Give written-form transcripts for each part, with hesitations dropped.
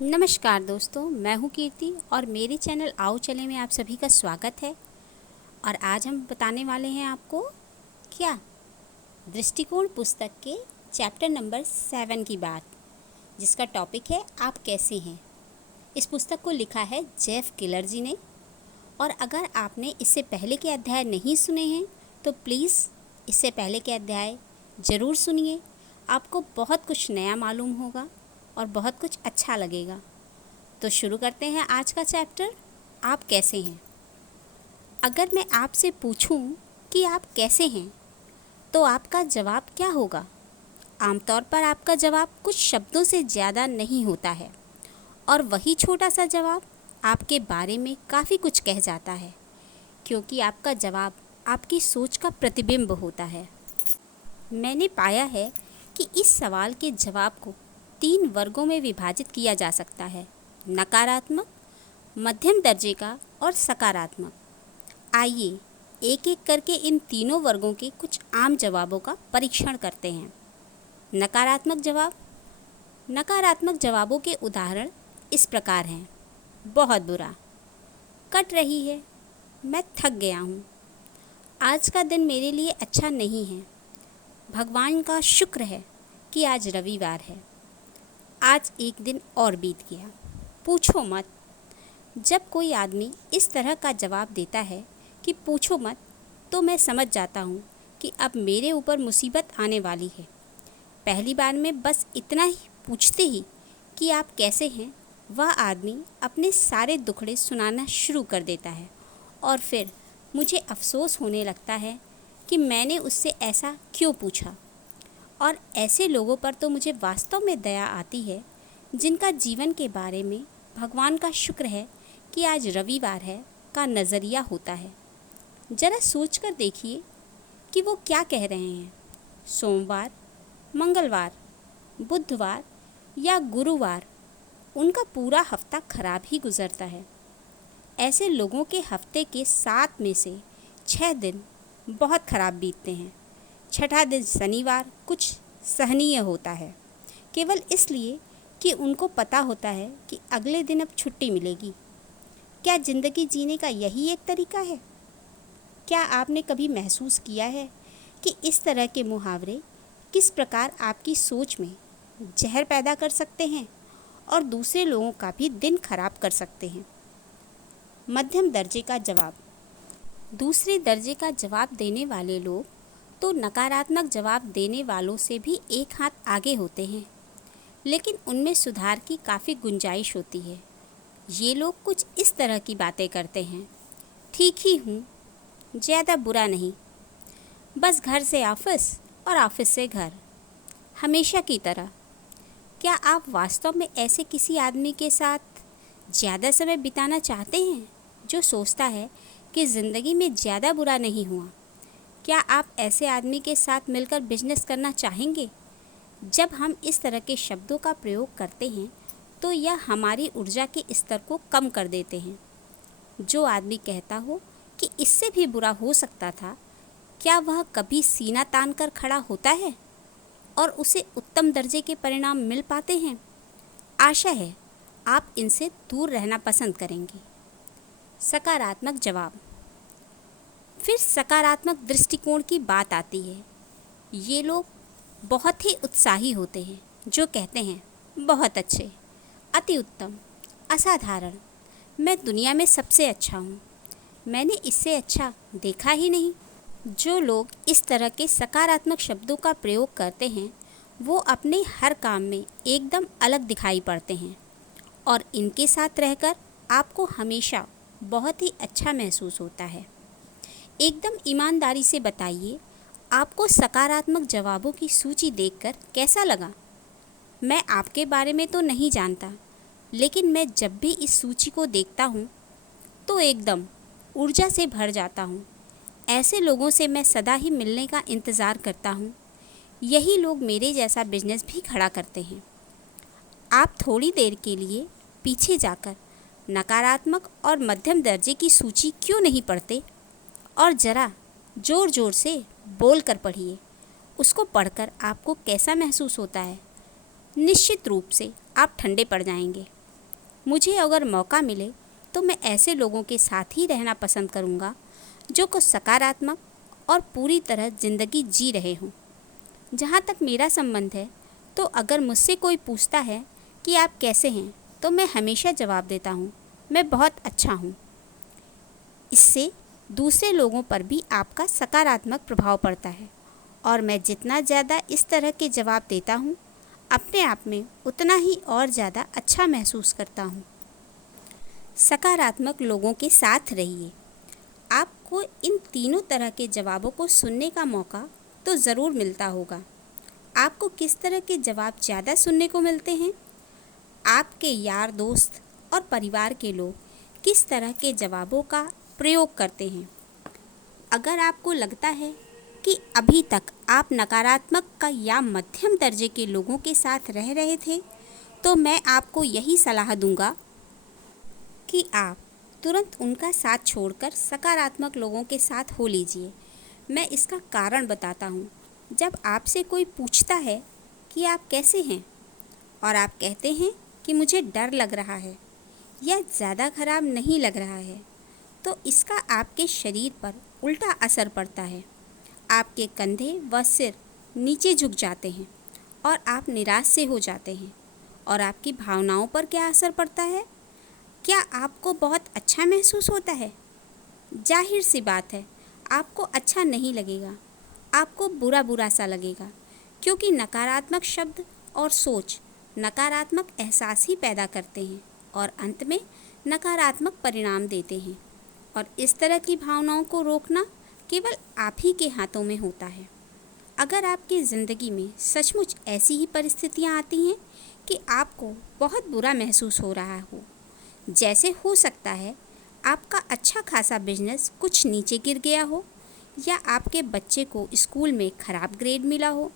नमस्कार दोस्तों, मैं हूँ कीर्ति और मेरे चैनल आओ चले में आप सभी का स्वागत है। और आज हम बताने वाले हैं आपको क्या दृष्टिकोण पुस्तक के चैप्टर नंबर 7 की बात, जिसका टॉपिक है आप कैसे हैं। इस पुस्तक को लिखा है जेफ किलर जी ने। और अगर आपने इससे पहले के अध्याय नहीं सुने हैं तो प्लीज़ इससे पहले के अध्याय ज़रूर सुनिए। आपको बहुत कुछ नया मालूम होगा और बहुत कुछ अच्छा लगेगा। तो शुरू करते हैं आज का चैप्टर, आप कैसे हैं। अगर मैं आपसे पूछूं कि आप कैसे हैं तो आपका जवाब क्या होगा। आमतौर पर आपका जवाब कुछ शब्दों से ज़्यादा नहीं होता है और वही छोटा सा जवाब आपके बारे में काफ़ी कुछ कह जाता है, क्योंकि आपका जवाब आपकी सोच का प्रतिबिंब होता है। मैंने पाया है कि इस सवाल के जवाब को 3 वर्गों में विभाजित किया जा सकता है: नकारात्मक, मध्यम दर्जे का और सकारात्मक। आइए एक एक करके इन तीनों वर्गों के कुछ आम जवाबों का परीक्षण करते हैं। नकारात्मक जवाब। नकारात्मक जवाबों के उदाहरण इस प्रकार हैं: बहुत बुरा, कट रही है, मैं थक गया हूँ, आज का दिन मेरे लिए अच्छा नहीं है, भगवान का शुक्र है कि आज रविवार है, आज एक दिन और बीत गया, पूछो मत। जब कोई आदमी इस तरह का जवाब देता है कि पूछो मत, तो मैं समझ जाता हूँ कि अब मेरे ऊपर मुसीबत आने वाली है। पहली बार में बस इतना ही पूछते ही कि आप कैसे हैं, वह आदमी अपने सारे दुखड़े सुनाना शुरू कर देता है और फिर मुझे अफसोस होने लगता है कि मैंने उससे ऐसा क्यों पूछा। और ऐसे लोगों पर तो मुझे वास्तव में दया आती है जिनका जीवन के बारे में भगवान का शुक्र है कि आज रविवार है का नज़रिया होता है। ज़रा सोच कर देखिए कि वो क्या कह रहे हैं। सोमवार, मंगलवार, बुधवार या गुरुवार, उनका पूरा हफ्ता खराब ही गुजरता है। ऐसे लोगों के हफ्ते के 7 में से 6 दिन बहुत खराब बीतते हैं। छठा दिन शनिवार कुछ सहनीय होता है, केवल इसलिए कि उनको पता होता है कि अगले दिन अब छुट्टी मिलेगी। क्या ज़िंदगी जीने का यही एक तरीका है? क्या आपने कभी महसूस किया है कि इस तरह के मुहावरे किस प्रकार आपकी सोच में जहर पैदा कर सकते हैं और दूसरे लोगों का भी दिन खराब कर सकते हैं? मध्यम दर्जे का जवाब। दूसरे दर्जे का जवाब देने वाले लोग तो नकारात्मक जवाब देने वालों से भी एक हाथ आगे होते हैं, लेकिन उनमें सुधार की काफ़ी गुंजाइश होती है। ये लोग कुछ इस तरह की बातें करते हैं: ठीक ही हूँ, ज़्यादा बुरा नहीं, बस घर से ऑफिस और ऑफिस से घर, हमेशा की तरह। क्या आप वास्तव में ऐसे किसी आदमी के साथ ज़्यादा समय बिताना चाहते हैं जो सोचता है कि ज़िंदगी में ज़्यादा बुरा नहीं हुआ? क्या आप ऐसे आदमी के साथ मिलकर बिजनेस करना चाहेंगे? जब हम इस तरह के शब्दों का प्रयोग करते हैं तो यह हमारी ऊर्जा के स्तर को कम कर देते हैं। जो आदमी कहता हो कि इससे भी बुरा हो सकता था, क्या वह कभी सीना तान कर खड़ा होता है और उसे उत्तम दर्जे के परिणाम मिल पाते हैं? आशा है आप इनसे दूर रहना पसंद करेंगे। सकारात्मक जवाब। फिर सकारात्मक दृष्टिकोण की बात आती है। ये लोग बहुत ही उत्साही होते हैं जो कहते हैं, बहुत अच्छे, अति उत्तम, असाधारण, मैं दुनिया में सबसे अच्छा हूँ, मैंने इससे अच्छा देखा ही नहीं। जो लोग इस तरह के सकारात्मक शब्दों का प्रयोग करते हैं वो अपने हर काम में एकदम अलग दिखाई पड़ते हैं और इनके साथ रहकर आपको हमेशा बहुत ही अच्छा महसूस होता है। एकदम ईमानदारी से बताइए, आपको सकारात्मक जवाबों की सूची देखकर कैसा लगा? मैं आपके बारे में तो नहीं जानता, लेकिन मैं जब भी इस सूची को देखता हूँ तो एकदम ऊर्जा से भर जाता हूँ। ऐसे लोगों से मैं सदा ही मिलने का इंतज़ार करता हूँ। यही लोग मेरे जैसा बिजनेस भी खड़ा करते हैं। आप थोड़ी देर के लिए पीछे जाकर नकारात्मक और मध्यम दर्जे की सूची क्यों नहीं पढ़ते और ज़रा ज़ोर ज़ोर से बोल कर पढ़िए। उसको पढ़कर आपको कैसा महसूस होता है? निश्चित रूप से आप ठंडे पड़ जाएंगे। मुझे अगर मौका मिले तो मैं ऐसे लोगों के साथ ही रहना पसंद करूँगा जो कुछ सकारात्मक और पूरी तरह ज़िंदगी जी रहे हों। जहाँ तक मेरा संबंध है, तो अगर मुझसे कोई पूछता है कि आप कैसे हैं, तो मैं हमेशा जवाब देता हूँ, मैं बहुत अच्छा हूँ। इससे दूसरे लोगों पर भी आपका सकारात्मक प्रभाव पड़ता है और मैं जितना ज़्यादा इस तरह के जवाब देता हूँ, अपने आप में उतना ही और ज़्यादा अच्छा महसूस करता हूँ। सकारात्मक लोगों के साथ रहिए। आपको इन तीनों तरह के जवाबों को सुनने का मौका तो ज़रूर मिलता होगा। आपको किस तरह के जवाब ज़्यादा सुनने को मिलते हैं? आपके यार दोस्त और परिवार के लोग किस तरह के जवाबों का प्रयोग करते हैं? अगर आपको लगता है कि अभी तक आप नकारात्मक का या मध्यम दर्जे के लोगों के साथ रह रहे थे, तो मैं आपको यही सलाह दूंगा कि आप तुरंत उनका साथ छोड़कर सकारात्मक लोगों के साथ हो लीजिए। मैं इसका कारण बताता हूँ। जब आपसे कोई पूछता है कि आप कैसे हैं और आप कहते हैं कि मुझे डर लग रहा है या ज़्यादा खराब नहीं लग रहा है, तो इसका आपके शरीर पर उल्टा असर पड़ता है। आपके कंधे व सिर नीचे झुक जाते हैं और आप निराश से हो जाते हैं। और आपकी भावनाओं पर क्या असर पड़ता है? क्या आपको बहुत अच्छा महसूस होता है? जाहिर सी बात है, आपको अच्छा नहीं लगेगा, आपको बुरा बुरा सा लगेगा, क्योंकि नकारात्मक शब्द और सोच नकारात्मक एहसास ही पैदा करते हैं और अंत में नकारात्मक परिणाम देते हैं। और इस तरह की भावनाओं को रोकना केवल आप ही के हाथों में होता है। अगर आपकी ज़िंदगी में सचमुच ऐसी ही परिस्थितियाँ आती हैं कि आपको बहुत बुरा महसूस हो रहा हो, जैसे हो सकता है आपका अच्छा खासा बिजनेस कुछ नीचे गिर गया हो या आपके बच्चे को स्कूल में ख़राब ग्रेड मिला हो,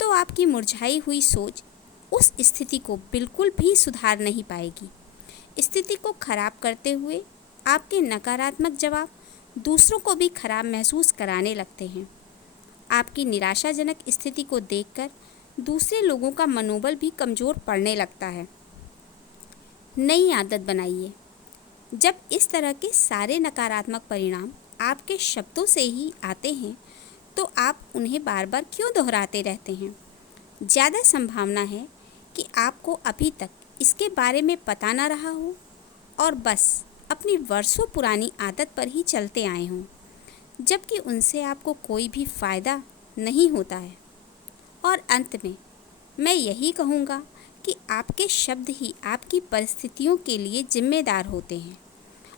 तो आपकी मुरझाई हुई सोच उस स्थिति को बिल्कुल भी सुधार नहीं पाएगी। स्थिति को ख़राब करते हुए आपके नकारात्मक जवाब दूसरों को भी खराब महसूस कराने लगते हैं। आपकी निराशाजनक स्थिति को देखकर दूसरे लोगों का मनोबल भी कमज़ोर पड़ने लगता है। नई आदत बनाइए। जब इस तरह के सारे नकारात्मक परिणाम आपके शब्दों से ही आते हैं, तो आप उन्हें बार बार क्यों दोहराते रहते हैं? ज़्यादा संभावना है कि आपको अभी तक इसके बारे में पता ना रहा हो और बस अपनी वर्षों पुरानी आदत पर ही चलते आए हों, जबकि उनसे आपको कोई भी फ़ायदा नहीं होता है। और अंत में मैं यही कहूँगा कि आपके शब्द ही आपकी परिस्थितियों के लिए जिम्मेदार होते हैं।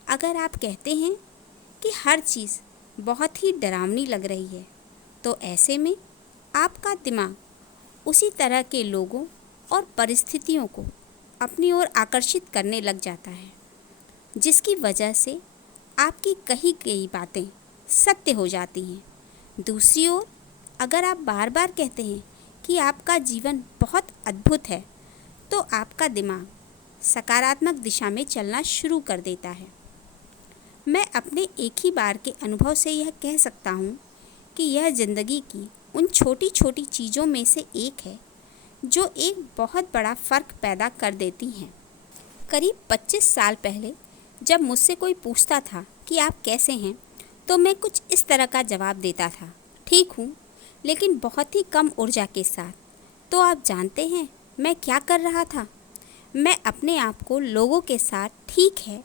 अगर आप कहते हैं कि हर चीज़ बहुत ही डरावनी लग रही है, तो ऐसे में आपका दिमाग उसी तरह के लोगों और परिस्थितियों को अपनी ओर आकर्षित करने लग जाता है, जिसकी वजह से आपकी कही गई बातें सत्य हो जाती हैं। दूसरी ओर, अगर आप बार बार कहते हैं कि आपका जीवन बहुत अद्भुत है, तो आपका दिमाग सकारात्मक दिशा में चलना शुरू कर देता है। मैं अपने एक ही बार के अनुभव से यह कह सकता हूँ कि यह ज़िंदगी की उन छोटी छोटी चीज़ों में से एक है जो एक बहुत बड़ा फ़र्क पैदा कर देती हैं। करीब 25 साल पहले जब मुझसे कोई पूछता था कि आप कैसे हैं, तो मैं कुछ इस तरह का जवाब देता था, ठीक हूँ, लेकिन बहुत ही कम ऊर्जा के साथ। तो आप जानते हैं मैं क्या कर रहा था? मैं अपने आप को लोगों के साथ ठीक है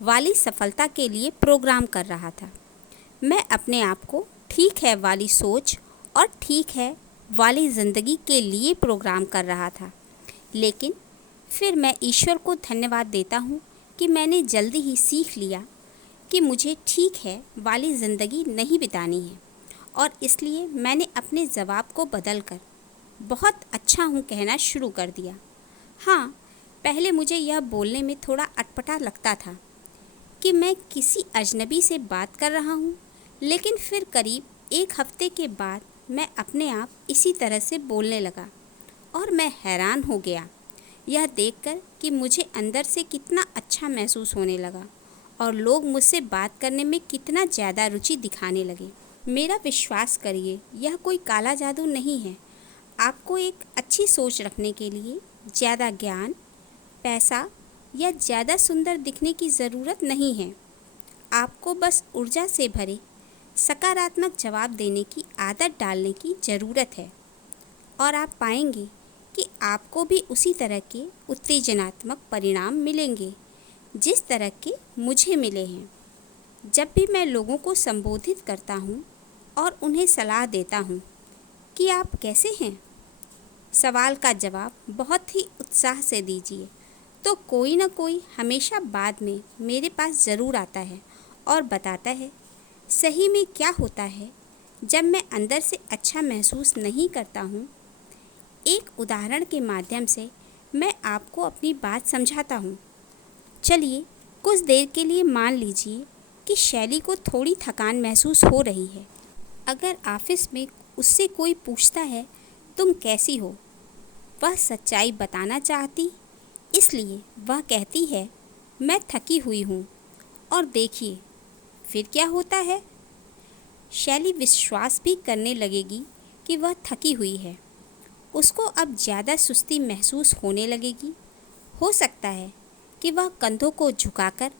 वाली सफलता के लिए प्रोग्राम कर रहा था। मैं अपने आप को ठीक है वाली सोच और ठीक है वाली ज़िंदगी के लिए प्रोग्राम कर रहा था। लेकिन फिर मैं ईश्वर को धन्यवाद देता हूँ कि मैंने जल्दी ही सीख लिया कि मुझे ठीक है वाली ज़िंदगी नहीं बितानी है, और इसलिए मैंने अपने जवाब को बदलकर बहुत अच्छा हूँ कहना शुरू कर दिया। हाँ, पहले मुझे यह बोलने में थोड़ा अटपटा लगता था कि मैं किसी अजनबी से बात कर रहा हूँ, लेकिन फिर करीब एक हफ्ते के बाद मैं अपने आप इसी तरह से बोलने लगा और मैं हैरान हो गया यह देखकर कि मुझे अंदर से कितना अच्छा महसूस होने लगा और लोग मुझसे बात करने में कितना ज़्यादा रुचि दिखाने लगे। मेरा विश्वास करिए, यह कोई काला जादू नहीं है। आपको एक अच्छी सोच रखने के लिए ज़्यादा ज्ञान, पैसा या ज़्यादा सुंदर दिखने की ज़रूरत नहीं है। आपको बस ऊर्जा से भरे सकारात्मक जवाब देने की आदत डालने की ज़रूरत है और आप पाएंगे कि आपको भी उसी तरह के उत्तेजनात्मक परिणाम मिलेंगे जिस तरह के मुझे मिले हैं। जब भी मैं लोगों को संबोधित करता हूँ और उन्हें सलाह देता हूँ कि आप कैसे हैं, सवाल का जवाब बहुत ही उत्साह से दीजिए, तो कोई ना कोई हमेशा बाद में मेरे पास ज़रूर आता है और बताता है सही में क्या होता है जब मैं अंदर से अच्छा महसूस नहीं करता हूँ। एक उदाहरण के माध्यम से मैं आपको अपनी बात समझाता हूँ। चलिए कुछ देर के लिए मान लीजिए कि शैली को थोड़ी थकान महसूस हो रही है। अगर ऑफिस में उससे कोई पूछता है तुम कैसी हो, वह सच्चाई बताना चाहती, इसलिए वह कहती है मैं थकी हुई हूँ, और देखिए फिर क्या होता है। शैली विश्वास भी करने लगेगी कि वह थकी हुई है। उसको अब ज़्यादा सुस्ती महसूस होने लगेगी। हो सकता है कि वह कंधों को झुकाकर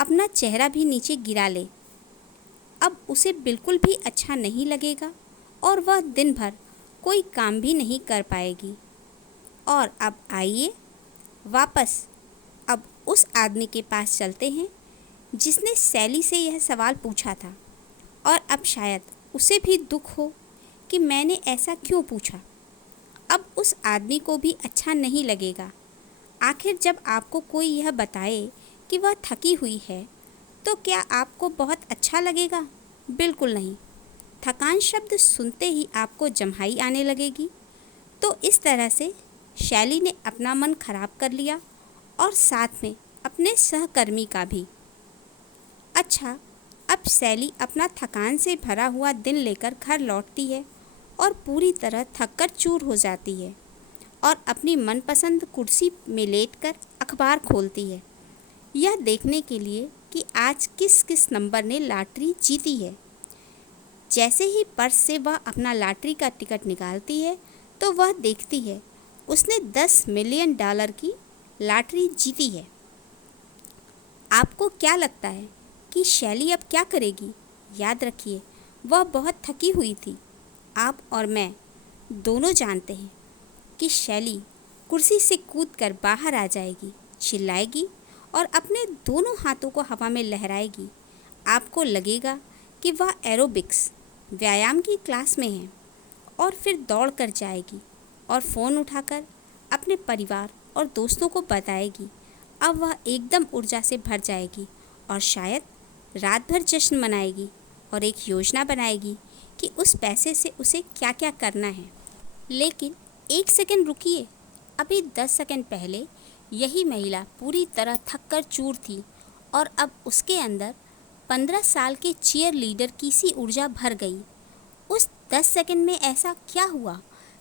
अपना चेहरा भी नीचे गिरा ले। अब उसे बिल्कुल भी अच्छा नहीं लगेगा और वह दिन भर कोई काम भी नहीं कर पाएगी। और अब आइए वापस अब उस आदमी के पास चलते हैं जिसने सैली से यह सवाल पूछा था, और अब शायद उसे भी दुख हो कि मैंने ऐसा क्यों पूछा। अब उस आदमी को भी अच्छा नहीं लगेगा। आखिर जब आपको कोई यह बताए कि वह थकी हुई है तो क्या आपको बहुत अच्छा लगेगा? बिल्कुल नहीं। थकान शब्द सुनते ही आपको जम्हाई आने लगेगी। तो इस तरह से शैली ने अपना मन खराब कर लिया और साथ में अपने सहकर्मी का भी। अच्छा, अब शैली अपना थकान से भरा हुआ दिन लेकर घर लौटती है और पूरी तरह थककर चूर हो जाती है और अपनी मनपसंद कुर्सी में लेटकर अखबार खोलती है, यह देखने के लिए कि आज किस किस नंबर ने लॉटरी जीती है। जैसे ही पर्स से वह अपना लॉटरी का टिकट निकालती है तो वह देखती है उसने $10 मिलियन की लॉटरी जीती है। आपको क्या लगता है कि शैली अब क्या करेगी? याद रखिए, वह बहुत थकी हुई थी। आप और मैं दोनों जानते हैं कि शैली कुर्सी से कूदकर बाहर आ जाएगी, चिल्लाएगी और अपने दोनों हाथों को हवा में लहराएगी। आपको लगेगा कि वह एरोबिक्स व्यायाम की क्लास में है, और फिर दौड़ कर जाएगी और फ़ोन उठाकर अपने परिवार और दोस्तों को बताएगी। अब वह एकदम ऊर्जा से भर जाएगी और शायद रात भर जश्न मनाएगी और एक योजना बनाएगी कि उस पैसे से उसे क्या क्या करना है। लेकिन एक सेकंड रुकिए, अभी 10 सेकंड पहले यही महिला पूरी तरह थक कर चूर थी और अब उसके अंदर 15 साल के चीयर लीडर की सी ऊर्जा भर गई। उस 10 सेकंड में ऐसा क्या हुआ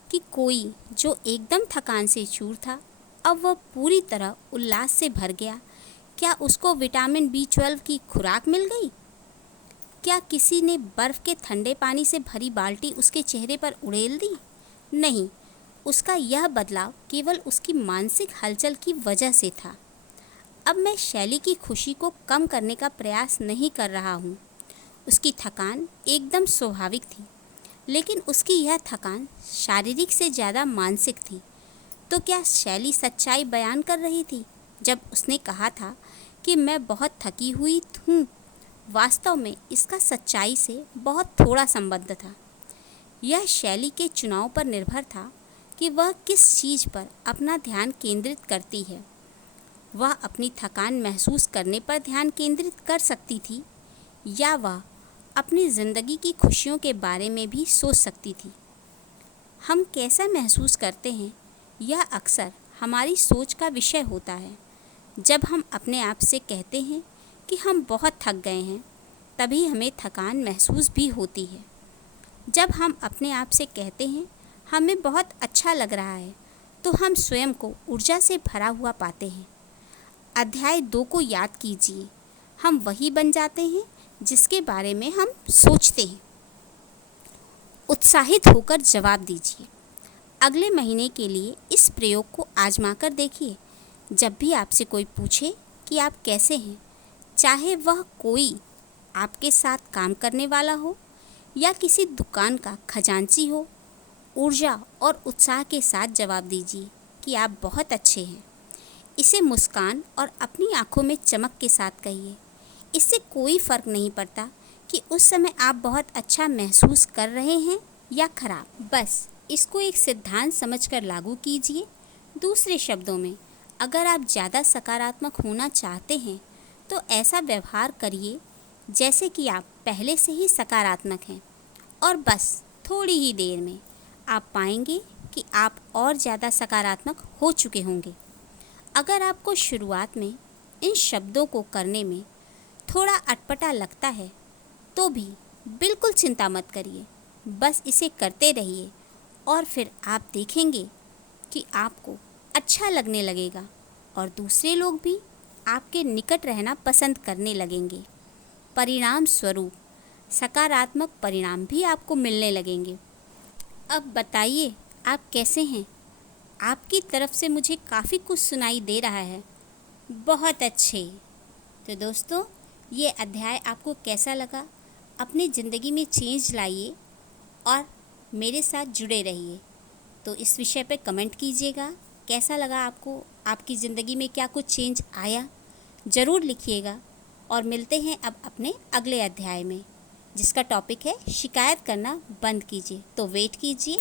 कि कोई जो एकदम थकान से चूर था अब वह पूरी तरह उल्लास से भर गया। क्या उसको विटामिन B12 की खुराक मिल गई? क्या किसी ने बर्फ़ के ठंडे पानी से भरी बाल्टी उसके चेहरे पर उड़ेल दी? नहीं, उसका यह बदलाव केवल उसकी मानसिक हलचल की वजह से था। अब मैं शैली की खुशी को कम करने का प्रयास नहीं कर रहा हूँ। उसकी थकान एकदम स्वाभाविक थी, लेकिन उसकी यह थकान शारीरिक से ज़्यादा मानसिक थी। तो क्या शैली सच्चाई बयान कर रही थी जब उसने कहा था कि मैं बहुत थकी हुई हूँ? वास्तव में इसका सच्चाई से बहुत थोड़ा संबंध था। यह शैली के चुनाव पर निर्भर था कि वह किस चीज़ पर अपना ध्यान केंद्रित करती है। वह अपनी थकान महसूस करने पर ध्यान केंद्रित कर सकती थी, या वह अपनी ज़िंदगी की खुशियों के बारे में भी सोच सकती थी। हम कैसा महसूस करते हैं यह अक्सर हमारी सोच का विषय होता है। जब हम अपने आप से कहते हैं कि हम बहुत थक गए हैं, तभी हमें थकान महसूस भी होती है। जब हम अपने आप से कहते हैं हमें बहुत अच्छा लग रहा है, तो हम स्वयं को ऊर्जा से भरा हुआ पाते हैं। अध्याय 2 को याद कीजिए। हम वही बन जाते हैं जिसके बारे में हम सोचते हैं। उत्साहित होकर जवाब दीजिए। अगले महीने के लिए इस प्रयोग को आजमा कर देखिए। जब भी आपसे कोई पूछे कि आप कैसे हैं, चाहे वह कोई आपके साथ काम करने वाला हो या किसी दुकान का खजांची हो, ऊर्जा और उत्साह के साथ जवाब दीजिए कि आप बहुत अच्छे हैं। इसे मुस्कान और अपनी आंखों में चमक के साथ कहिए। इससे कोई फ़र्क नहीं पड़ता कि उस समय आप बहुत अच्छा महसूस कर रहे हैं या खराब। बस इसको एक सिद्धांत समझकर लागू कीजिए। दूसरे शब्दों में, अगर आप ज़्यादा सकारात्मक होना चाहते हैं तो ऐसा व्यवहार करिए जैसे कि आप पहले से ही सकारात्मक हैं, और बस थोड़ी ही देर में आप पाएंगे कि आप और ज़्यादा सकारात्मक हो चुके होंगे। अगर आपको शुरुआत में इन शब्दों को करने में थोड़ा अटपटा लगता है तो भी बिल्कुल चिंता मत करिए। बस इसे करते रहिए और फिर आप देखेंगे कि आपको अच्छा लगने लगेगा और दूसरे लोग भी आपके निकट रहना पसंद करने लगेंगे। परिणाम स्वरूप सकारात्मक परिणाम भी आपको मिलने लगेंगे। अब बताइए, आप कैसे हैं? आपकी तरफ से मुझे काफ़ी कुछ सुनाई दे रहा है। बहुत अच्छे। तो दोस्तों, ये अध्याय आपको कैसा लगा? अपनी ज़िंदगी में चेंज लाइए और मेरे साथ जुड़े रहिए। तो इस विषय पे कमेंट कीजिएगा, कैसा लगा आपको? आपकी ज़िंदगी में क्या कुछ चेंज आया? ज़रूर लिखिएगा। और मिलते हैं अब अपने अगले अध्याय में, जिसका टॉपिक है शिकायत करना बंद कीजिए। तो वेट कीजिए।